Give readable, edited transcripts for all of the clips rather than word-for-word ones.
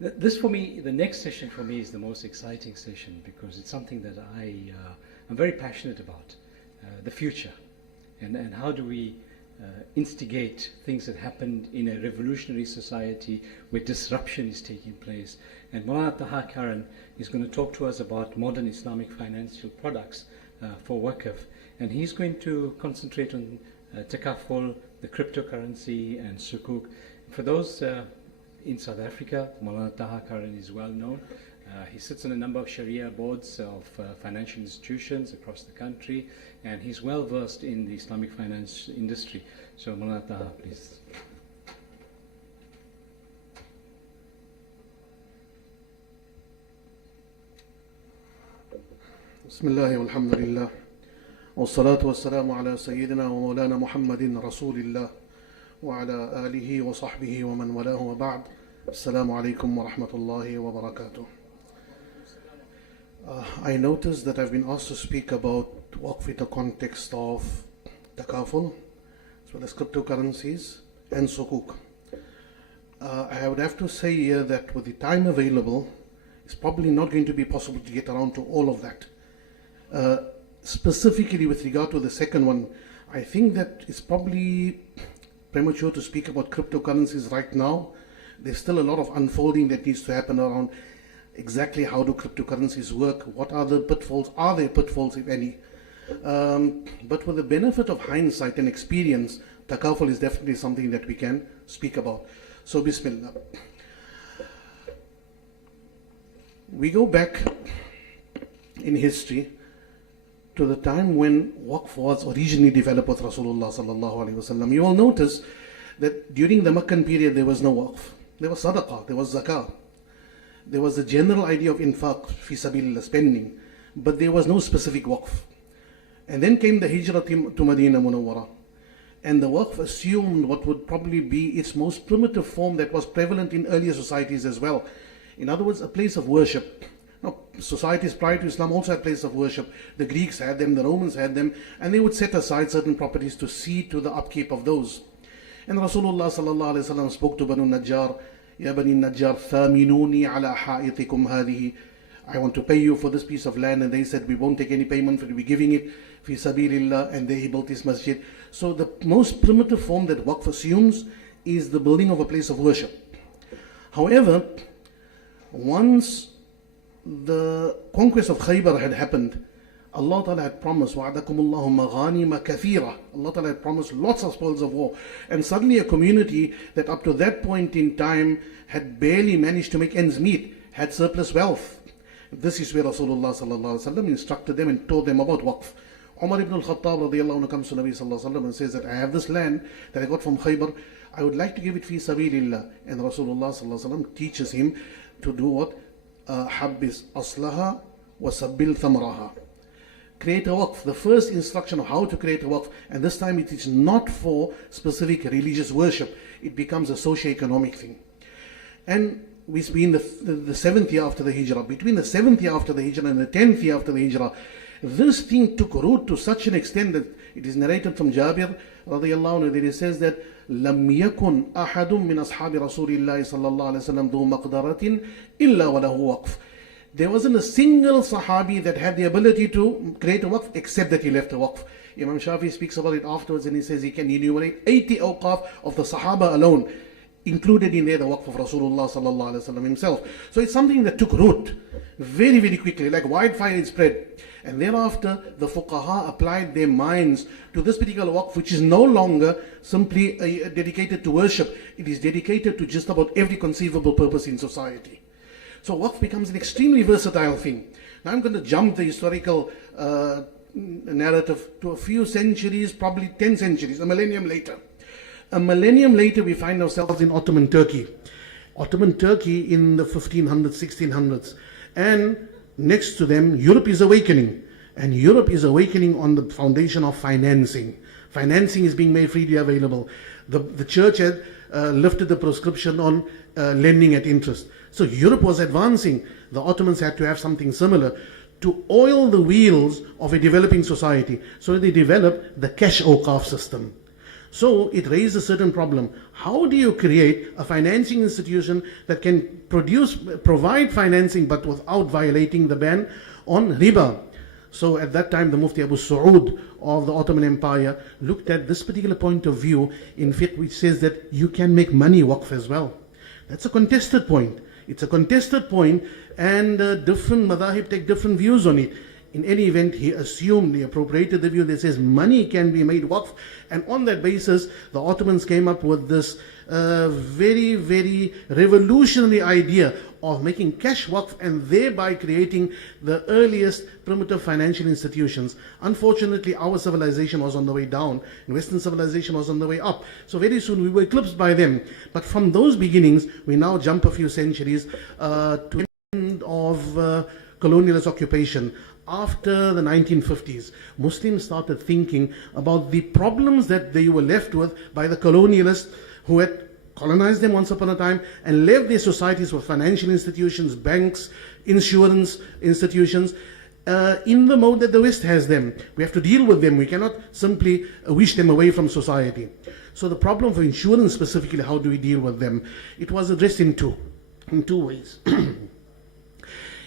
This for me, the next session for me is the most exciting session because it's something that I'm very passionate about, the future, and how do we instigate things that happened in a revolutionary society where disruption is taking place. And Maulana Taha Karan is going to talk to us about modern Islamic financial products for waqf, and he's going to concentrate on Takāful, the cryptocurrency, and Sukūk. For those in South Africa, Maulana Taha Karan is well known. He sits on a number of Sharia boards of financial institutions across the country, and he's well versed in the Islamic finance industry. So Maulana Taha, please. Bismillah walhamdulillah. والصلاة والسلام على سيدنا ومولانا محمد رسول الله وعلى آله وصحبه ومن والاه وبعد. السلام عليكم ورحمة الله وبركاته. I noticed that I've been asked to speak about waqf in the context of Takāful, as well as cryptocurrencies and Sukūk. I would have to say here that with the time available, it's probably not going to be possible to get around to all of that. Specifically with regard to the second one, I think that it's probably premature to speak about cryptocurrencies right now. There's still a lot of unfolding that needs to happen around exactly how do cryptocurrencies work, what are the pitfalls, are there pitfalls if any. But with the benefit of hindsight and experience, Takāful is definitely something that we can speak about. So Bismillah. We go back in history to the time when waqf was originally developed with Rasulullah sallallahu alaihi wasallam. You will notice that during the Meccan period there was no waqf. There was sadaqah, there was zakah. There was a general idea of infaq, fi sabilillah, spending, but there was no specific waqf. And then came the hijrah to Medina Munawwara. And the waqf assumed what would probably be its most primitive form that was prevalent in earlier societies as well. In other words, a place of worship. Now, societies prior to Islam also had places of worship. The Greeks had them, the Romans had them, and they would set aside certain properties to see to the upkeep of those. And Rasulullah sallallahu alaihi wasallam spoke to Banu Najjar, Ya Bani Najjar, thaminuni ala ha'itikum hadihi. I want to pay you for this piece of land. And they said, we won't take any payment for it, we're giving it fi sabilillah. And there he built his masjid. So the most primitive form that waqf assumes is the building of a place of worship. However, once the conquest of Khaybar had happened, Allah Ta'ala had promised, وَعَدَكُمُ اللَّهُ مَغَانِمَ كَثِيرًا. Allah Ta'ala had promised lots of spoils of war. And suddenly a community that up to that point in time had barely managed to make ends meet, had surplus wealth. This is where Rasulullah sallallahu alaihi wasallam instructed them and told them about waqf. Umar ibn al-Khattab radiyallahu anhu comes to Nabi sallallahu alaihi wasallam and says that I have this land that I got from Khaybar, I would like to give it fi sabilillah. And Rasulullah sallallahu alaihi wasallam teaches him to do what? Habbis aslaha wa sabbil thamraha. Create a waqf. The first instruction of how to create a waqf, and this time it is not for specific religious worship, it becomes a socio-economic thing. And we in the 7th year after the hijrah, between the 7th year after the hijrah and the 10th year after the hijrah, this thing took root to such an extent that it is narrated from Jabir raḍiyaLlāhu anhu that he says that لم يكن أحد من أصحاب رسول الله صلى الله عليه وسلم ذو مقدرة إلا وله وقف. There wasn't a single Sahabi that had the ability to create a waqf except that he left a waqf. Imam Shafi speaks about it afterwards and he says he can enumerate 80 awqāf of the Sahaba alone, included in there the waqf of Rasulullah sallallahu alaihi wasallam himself. So it's something that took root very, very quickly, like wildfire it spread. And thereafter the fuqaha applied their minds to this particular waqf, which is no longer simply dedicated to worship. It is dedicated to just about every conceivable purpose in society. So waqf becomes an extremely versatile thing. Now I'm going to jump the historical narrative to a few centuries, probably 10 centuries, a millennium later. A millennium later we find ourselves in Ottoman Turkey. Ottoman Turkey in the 1500s, 1600s. And next to them, Europe is awakening. And Europe is awakening on the foundation of financing. Financing is being made freely available. The church had lifted the prescription on lending at interest. So Europe was advancing. The Ottomans had to have something similar to oil the wheels of a developing society. So they developed the cash awqāf system. So it raised a certain problem. How do you create a financing institution that can provide financing but without violating the ban on riba? So at that time, the Mufti Abu Saud of the Ottoman Empire looked at this particular point of view in fiqh, which says that you can make money waqf as well. That's a contested point. It's a contested point, and different madhahib take different views on it. In any event, he appropriated the view that says money can be made waqf, and on that basis, the Ottomans came up with this very, very revolutionary idea of making cash waqf and thereby creating the earliest primitive financial institutions. Unfortunately, our civilization was on the way down, and Western civilization was on the way up. So very soon we were eclipsed by them. But from those beginnings, we now jump a few centuries to the end of colonialist occupation. After the 1950s, Muslims started thinking about the problems that they were left with by the colonialists who had colonized them once upon a time and left their societies with financial institutions, banks, insurance institutions, in the mode that the West has them. We have to deal with them. We cannot simply wish them away from society. So the problem for insurance specifically, how do we deal with them? It was addressed in two ways.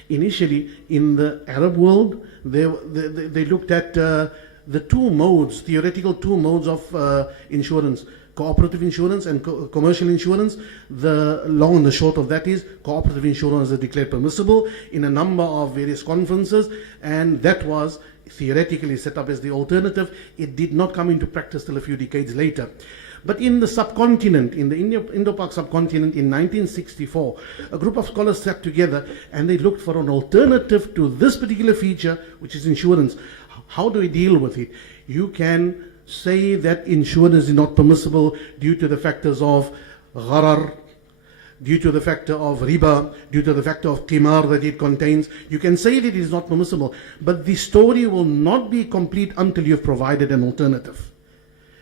Initially, in the Arab world, they looked at the two modes, theoretical two modes of insurance: cooperative insurance and commercial insurance. The long and the short of that is cooperative insurance is declared permissible in a number of various conferences, and that was theoretically set up as the alternative. It did not come into practice till a few decades later. But in the subcontinent, in the Indo-Pak subcontinent in 1964, a group of scholars sat together and they looked for an alternative to this particular feature, which is insurance. How do we deal with it? You can say that insurance is not permissible due to the factors of gharar, due to the factor of riba, due to the factor of qimar that it contains. You can say that it is not permissible, but the story will not be complete until you've provided an alternative.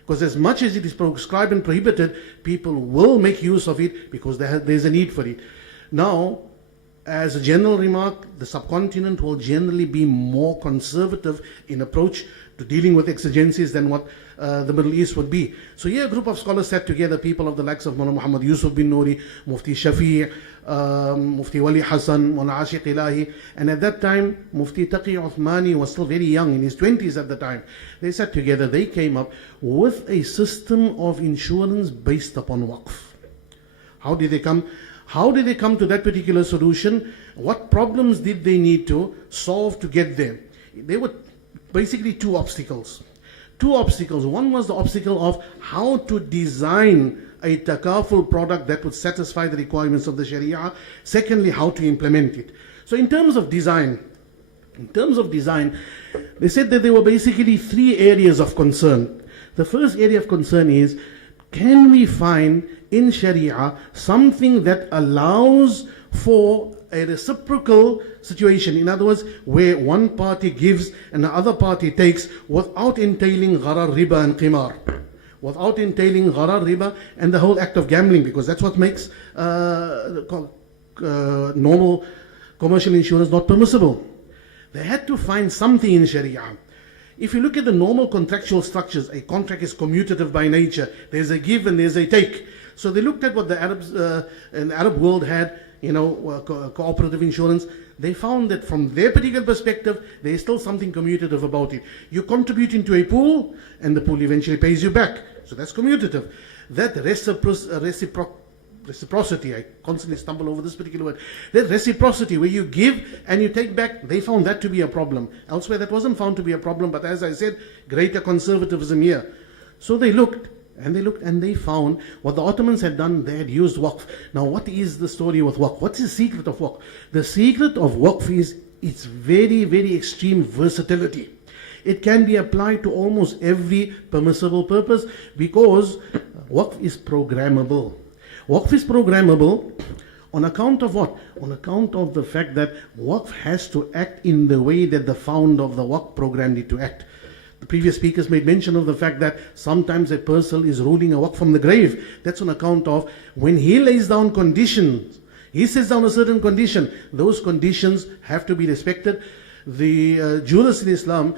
Because as much as it is proscribed and prohibited, people will make use of it because there's a need for it. Now, as a general remark, the subcontinent will generally be more conservative in approach to dealing with exigencies than what the Middle East would be. So here a group of scholars sat together, people of the likes of Mullah Muhammad Yusuf bin Nouri, Mufti Shafi', Mufti Wali Hassan, Mullah Ashiq Ilahi, and at that time Mufti Taqi Uthmani was still very young, in his 20s at the time. They sat together, they came up with a system of insurance based upon waqf. How did they come to that particular solution? What problems did they need to solve to get there? There were basically two obstacles. One was the obstacle of how to design a Takāful product that would satisfy the requirements of the Sharia. Secondly, how to implement it. So in terms of design, they said that there were basically three areas of concern. The first area of concern is, can we find in Sharia something that allows for a reciprocal situation? In other words, where one party gives and the other party takes without entailing gharar, riba and qimar. Without entailing gharar, riba and the whole act of gambling, because that's what makes normal commercial insurance not permissible. They had to find something in Sharia. If you look at the normal contractual structures, a contract is commutative by nature. There's a give and there's a take. So they looked at what the Arabs in the Arab world had, cooperative insurance. They found that from their particular perspective, there is still something commutative about it. You contribute into a pool, and the pool eventually pays you back. So that's commutative. That reciprocity, I constantly stumble over this particular word. That reciprocity, where you give and you take back, they found that to be a problem. Elsewhere, that wasn't found to be a problem, but as I said, greater conservatism here. So they looked, and they found what the Ottomans had done. They had used waqf. Now, what is the story with waqf? What's the secret of waqf? The secret of waqf is its very, very extreme versatility. It can be applied to almost every permissible purpose because waqf is programmable. Waqf is programmable on account of what? On account of the fact that waqf has to act in the way that the founder of the waqf programmed it to act. The previous speakers made mention of the fact that sometimes a person is ruling a waqf from the grave. That's on account of when he lays down conditions, he sets down a certain condition, those conditions have to be respected. The jurists in Islam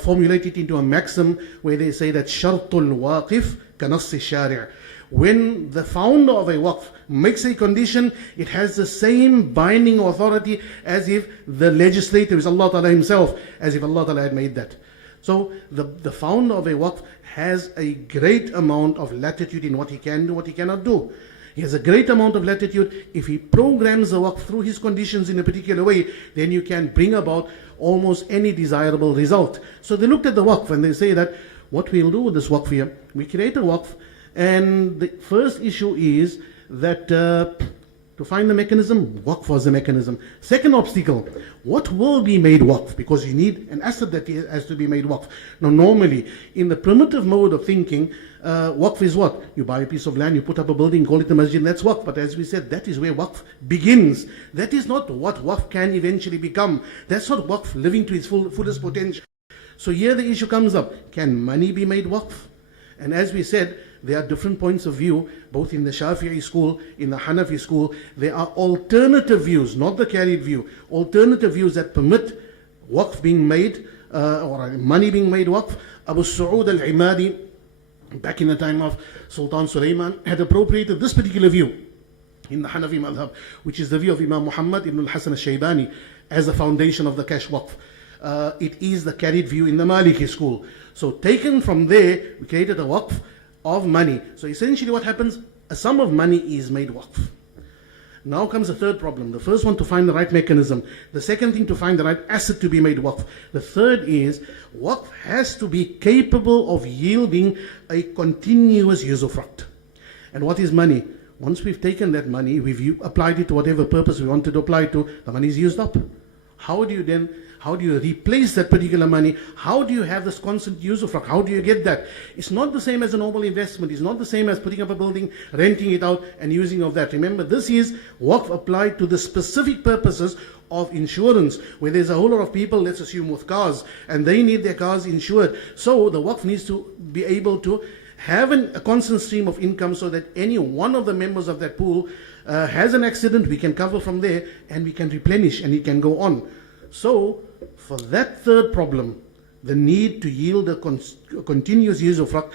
formulate it into a maxim where they say that شرط الواقف كنص الشارع. When the founder of a waqf makes a condition, it has the same binding authority as if the legislator is Allah Ta'ala himself, as if Allah Ta'ala had made that. So the founder of a waqf has a great amount of latitude in what he can do, what he cannot do. He has a great amount of latitude. If he programs the waqf through his conditions in a particular way, then you can bring about almost any desirable result. So they looked at the waqf and they say that what we'll do with this waqf here, we create a waqf, and the first issue is that to find the mechanism, waqf was the mechanism. Second obstacle, what will be made waqf? Because you need an asset that has to be made waqf. Now normally, in the primitive mode of thinking, waqf is what? You buy a piece of land, you put up a building, call it a masjid, that's waqf. But as we said, that is where waqf begins. That is not what waqf can eventually become. That's not waqf living to its fullest potential. So here the issue comes up, can money be made waqf? And as we said, there are different points of view, both in the Shafi'i school, in the Hanafi school. There are alternative views, not the carried view, alternative views that permit waqf being made, or money being made waqf. Abu Su'ud al-Imadi, back in the time of Sultan Sulaiman, had appropriated this particular view in the Hanafi madhab, which is the view of Imam Muhammad ibn al-Hasan al-Shaybani as the foundation of the cash waqf. It is the carried view in the Maliki school. So taken from there, we created a waqf of money. So essentially what happens, a sum of money is made waqf. Now comes the third problem. The first one, to find the right mechanism. The second thing, to find the right asset to be made waqf. The third is, waqf has to be capable of yielding a continuous usufruct. And what is money? Once we've taken that money, we've applied it to whatever purpose we wanted to apply it to, the money is used up. How do you replace that particular money? How do you have this constant usufruct? How do you get that? It's not the same as a normal investment. It's not the same as putting up a building, renting it out, and using of that. Remember, this is waqf applied to the specific purposes of insurance, where there's a whole lot of people, let's assume, with cars, and they need their cars insured. So the waqf needs to be able to have a constant stream of income, so that any one of the members of that pool has an accident, we can cover from there, and we can replenish, and it can go on. So for that third problem, the need to yield a continuous usufruct,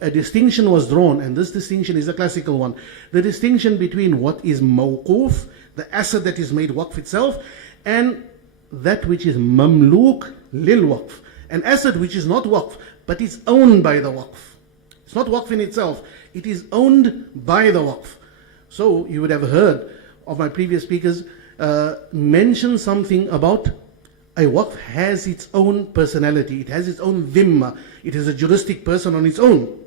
a distinction was drawn, and this distinction is a classical one. The distinction between what is Mawqūf, the asset that is made waqf itself, and that which is mamlūk lil-waqf, an asset which is not waqf, but is owned by the waqf. It's not waqf in itself, it is owned by the waqf. So you would have heard of my previous speakers mention something about a waqf has its own personality, it has its own dhimma, it is a juristic person on its own.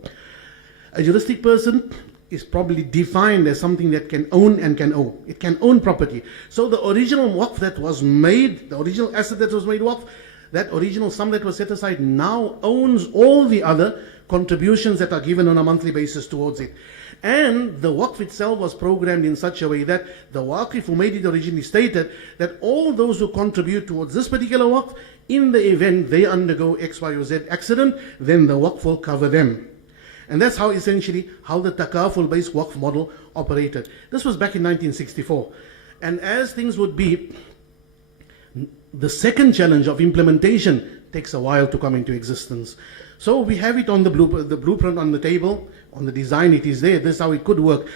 A juristic person is probably defined as something that can own and can owe. It can own property. So the original waqf that was made, the original asset that was made waqf, that original sum that was set aside now owns all the other contributions that are given on a monthly basis towards it. And the waqf itself was programmed in such a way that the waqif who made it originally stated that all those who contribute towards this particular waqf, in the event they undergo X, Y, or Z accident, then the waqf will cover them. And that's how essentially how the Takāful based waqf model operated. This was back in 1964. And as things would be, the second challenge of implementation takes a while to come into existence. So we have it on the blueprint on the table, on the design, it is there, this is how it could work.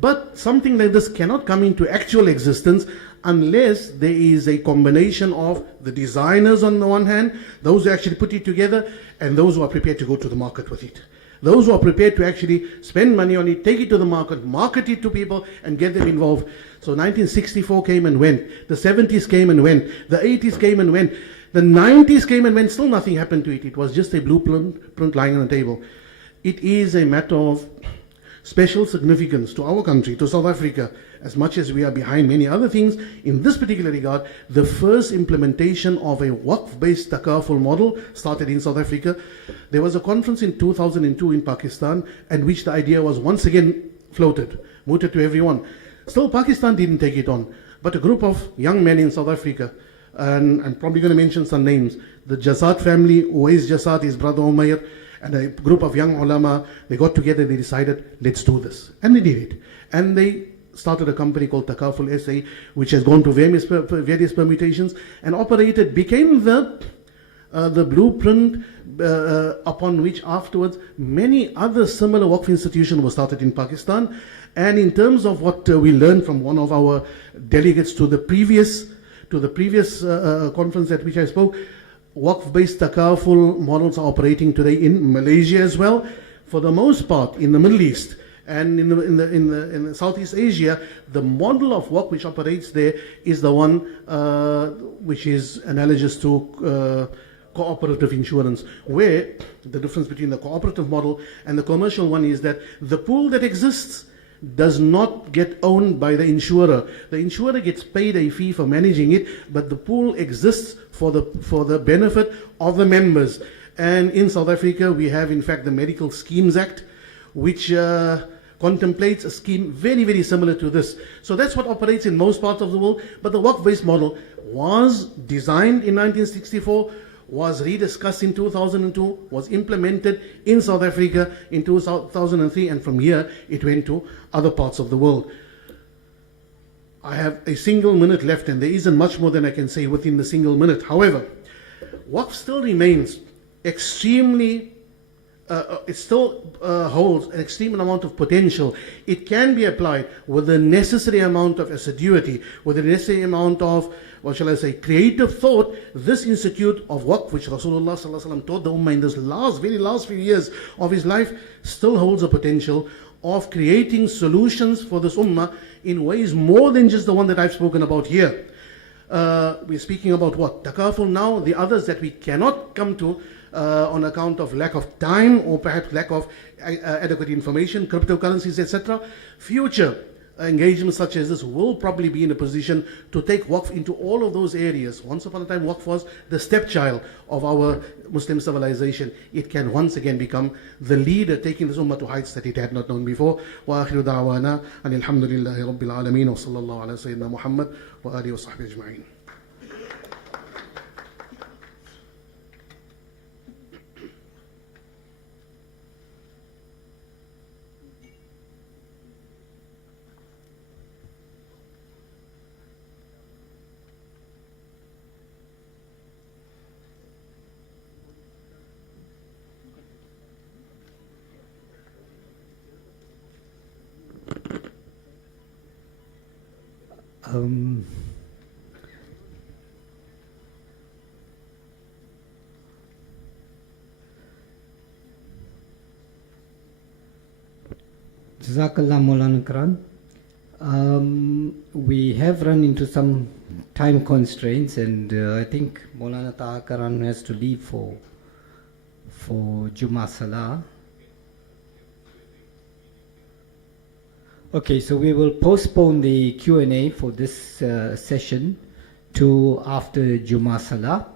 But something like this cannot come into actual existence unless there is a combination of the designers on the one hand, those who actually put it together, and those who are prepared to go to the market with it. Those who are prepared to actually spend money on it, take it to the market it to people, and get them involved. So 1964 came and went, the 70s came and went, the 80s came and went, the 90s came and went, still nothing happened to it. It was just a blueprint lying on the table. It is a matter of special significance to our country, to South Africa, as much as we are behind many other things. In this particular regard, the first implementation of a waqf-based Takāful model started in South Africa. There was a conference in 2002 in Pakistan, and which the idea was once again floated, mooted to everyone. Still, Pakistan didn't take it on, but a group of young men in South Africa, and I'm probably going to mention some names, the Jasat family, Uwais Jasat, his brother Umair, and a group of young ulama, they got together, they decided, let's do this. And they did it. And they started a company called Takāful SA, which has gone to various permutations and operated, became the the blueprint upon which afterwards many other similar waqf institutions were started in Pakistan. And in terms of what we learned from one of our delegates to the previous conference at which I spoke, waqf-based Takāful models are operating today in Malaysia as well. For the most part, in the Middle East and in Southeast Asia, the model of waqf which operates there is the one which is analogous to cooperative insurance, where the difference between the cooperative model and the commercial one is that the pool that exists does not get owned by the insurer. The insurer gets paid a fee for managing it, but the pool exists for the benefit of the members. And in South Africa, we have in fact the Medical Schemes Act, which contemplates a scheme very, very similar to this. So that's what operates in most parts of the world. But the waqf-based model was designed in 1964, was rediscussed in 2002, was implemented in South Africa in 2003, and from here it went to other parts of the world. I have a single minute left, and there isn't much more than I can say within the single minute. However, waqf still remains extremely it still holds an extreme amount of potential. It can be applied with the necessary amount of assiduity, with the necessary amount of, what shall I say, creative thought. This institute of waqf, which Rasulullah taught the Ummah in this very last few years of his life, still holds a potential of creating solutions for this Ummah in ways more than just the one that I've spoken about here. We're speaking about what? Takāful now, the others that we cannot come to on account of lack of time or perhaps lack of adequate information, cryptocurrencies, etc. Future engagements such as this will probably be in a position to take waqf into all of those areas. Once upon a time, waqf was the stepchild of our Muslim civilization. It can once again become the leader, taking this ummah to heights that it had not known before. Wa akhiru da'wana anil hamdulillahi rabbil alameen wa sallallahu ala sayyidina Muhammad wa alihi wa sahbihi ajma'in. Jazakallah Maulana Karan. We have run into some time constraints, and I think Maulana Taha Karan has to leave for Jummah Salah. Okay, so we will postpone the Q&A for this session to after Jummah Salah.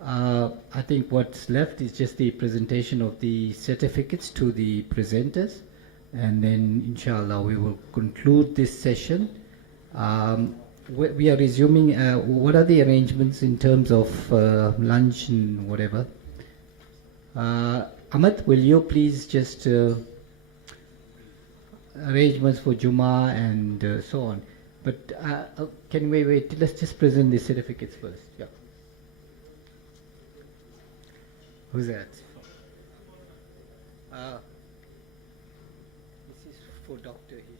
I think what's left is just the presentation of the certificates to the presenters, and then inshallah we will conclude this session. We are resuming. What are the arrangements in terms of lunch and whatever? Ahmad, will you please just arrangements for Jummah and so on. But can we wait? Let's just present the certificates first. Yeah. Who's that? This is for Dr. Hisham.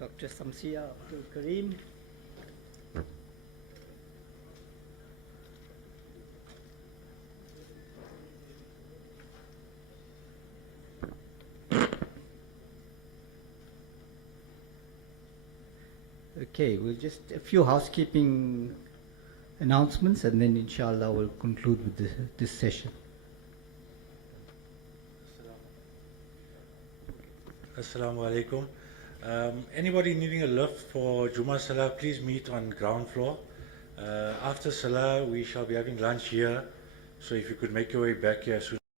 Dr. Samsia Abdul Karim. Okay, we'll just a few housekeeping announcements, and then inshallah we'll conclude with this session. Assalamu alaikum. Anybody needing a lift for Jummah Salah, please meet on ground floor. After Salah, we shall be having lunch here. So if you could make your way back here soon.